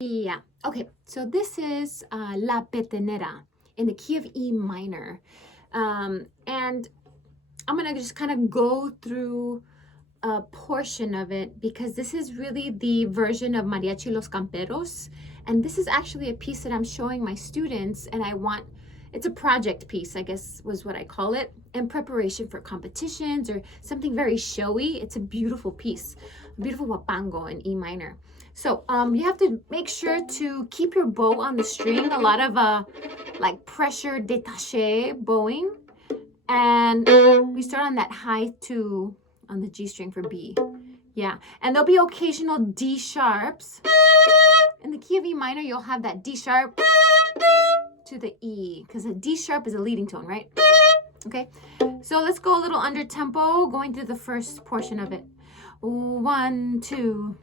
Yeah. Okay, so this is La Petenera in the key of E minor. And I'm going to just kind of go through a portion of it because this is really the version of Mariachi Los Camperos. And this is actually a piece that I'm showing my students, and it's a project piece, I guess was what I call it, in preparation for competitions or something very showy. It's a beautiful piece, a beautiful wapango in E minor. So you have to make sure to keep your bow on the string, a lot of like pressure detachè bowing. And we start on that high 2 on the G string for B. Yeah, and there'll be occasional D sharps. In the key of E minor, you'll have that D sharp to the E, because a D sharp is a leading tone, right? Okay, so let's go a little under tempo, going through the first portion of it. 1, 2.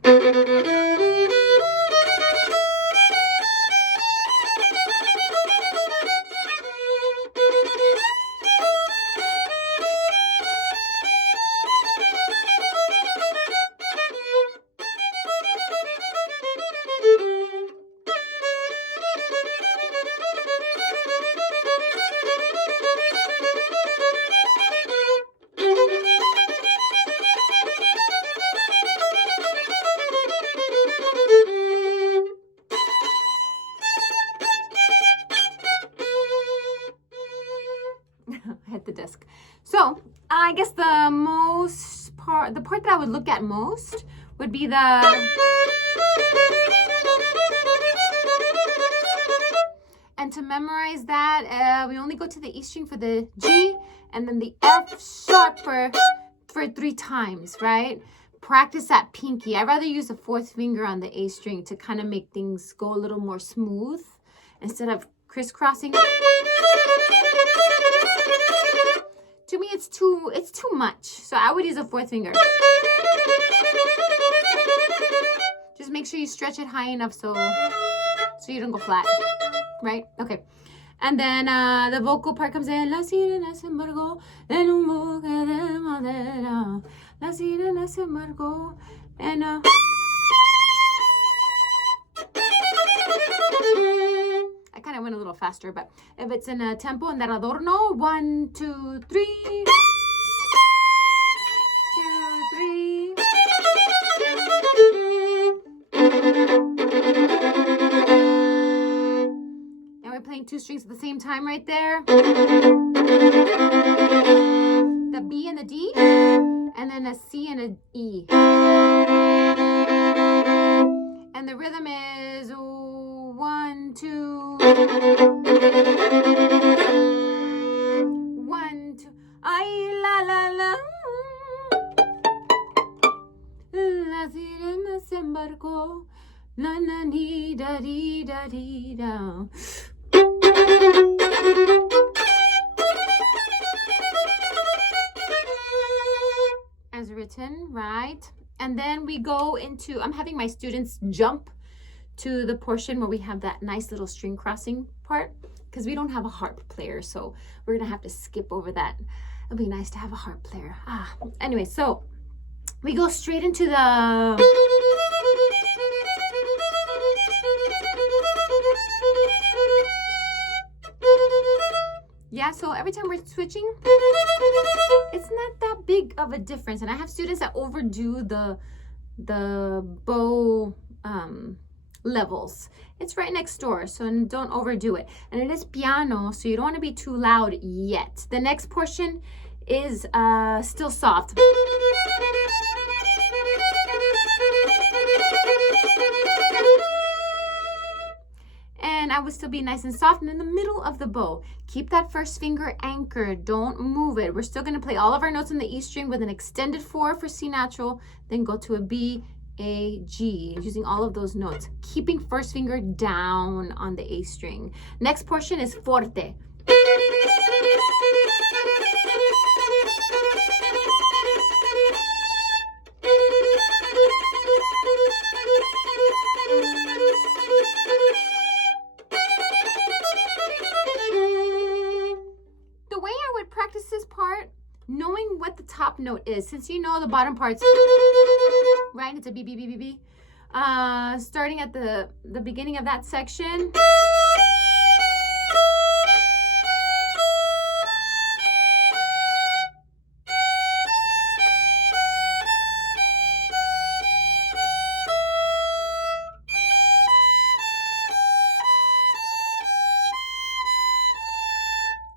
Hit the disc. So I guess the part that I would look at most would be the, and to memorize that, we only go to the E string for the G and then the F sharp for 3 times, right? Practice that pinky. I'd rather use the 4th finger on the A string to kind of make things go a little more smooth instead of crisscrossing. To me, it's too much. So I would use a 4th finger. Just make sure you stretch it high enough so you don't go flat, right? Okay. And then the vocal part comes in. La sirena se embargó en un buque de madera. La sirena se embargó en a... I kind of went a little faster, but if it's in a tempo and that adorno, 1, 2, 3, 2, 3. And we're playing 2 strings at the same time right there. The B and the D, and then a C and an E. And the rhythm is 1, 2. 1, 2. Ay, la, la, la. La sirena se embarcó. Na, na, ni, da, di, da, di, da. As written, right? And then we go into, I'm having my students jump to the portion where we have that nice little string crossing part, because we don't have a harp player, so we're gonna have to skip over that. It'll be nice to have a harp player. Anyway, so we go straight into the... Yeah, so every time we're switching, it's not that big of a difference. And I have students that overdo the bow levels. It's right next door, so don't overdo it. And it is piano, so you don't want to be too loud yet. The next portion is still soft. And I would still be nice and soft and in the middle of the bow. Keep that 1st finger anchored. Don't move it. We're still going to play all of our notes on the E string with an extended 4 for C natural, then go to a B, A, G, using all of those notes. Keeping 1st finger down on the A string. Next portion is Forte. Knowing what the top note is, since you know the bottom part's right, it's a B, B, B, B, B. Starting at the beginning of that section.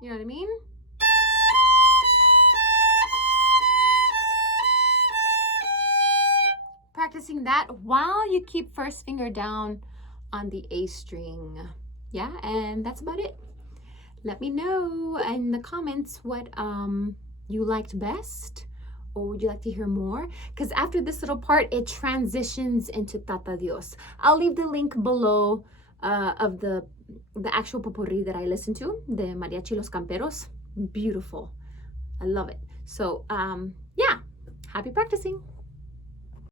You know what I mean? Practicing that while you keep first finger down on the A string. Yeah, and that's about it. Let me know in the comments what you liked best, or would you like to hear more? Because after this little part, it transitions into Tata Dios. I'll leave the link below of the actual popurrí that I listened to, the Mariachi Los Camperos. Beautiful. I love it. So yeah, happy practicing.